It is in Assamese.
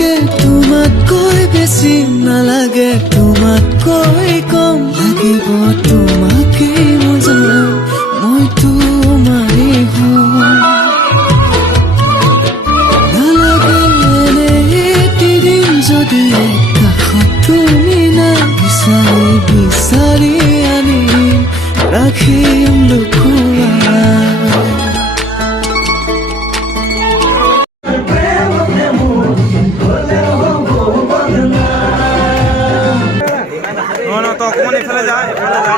লাগে তোমাতকৈ বেছি নালাগে তোমাতকৈ কম লাগিব তোমাকেই মজা মই তোমাৰে হম নালাগে এনে এদিন যদি কাষত তুমি নাই বিচাৰি বিচাৰি আনি ৰাখিম লুকুৱাই No, তো অকমান এফালে যা এফালে যা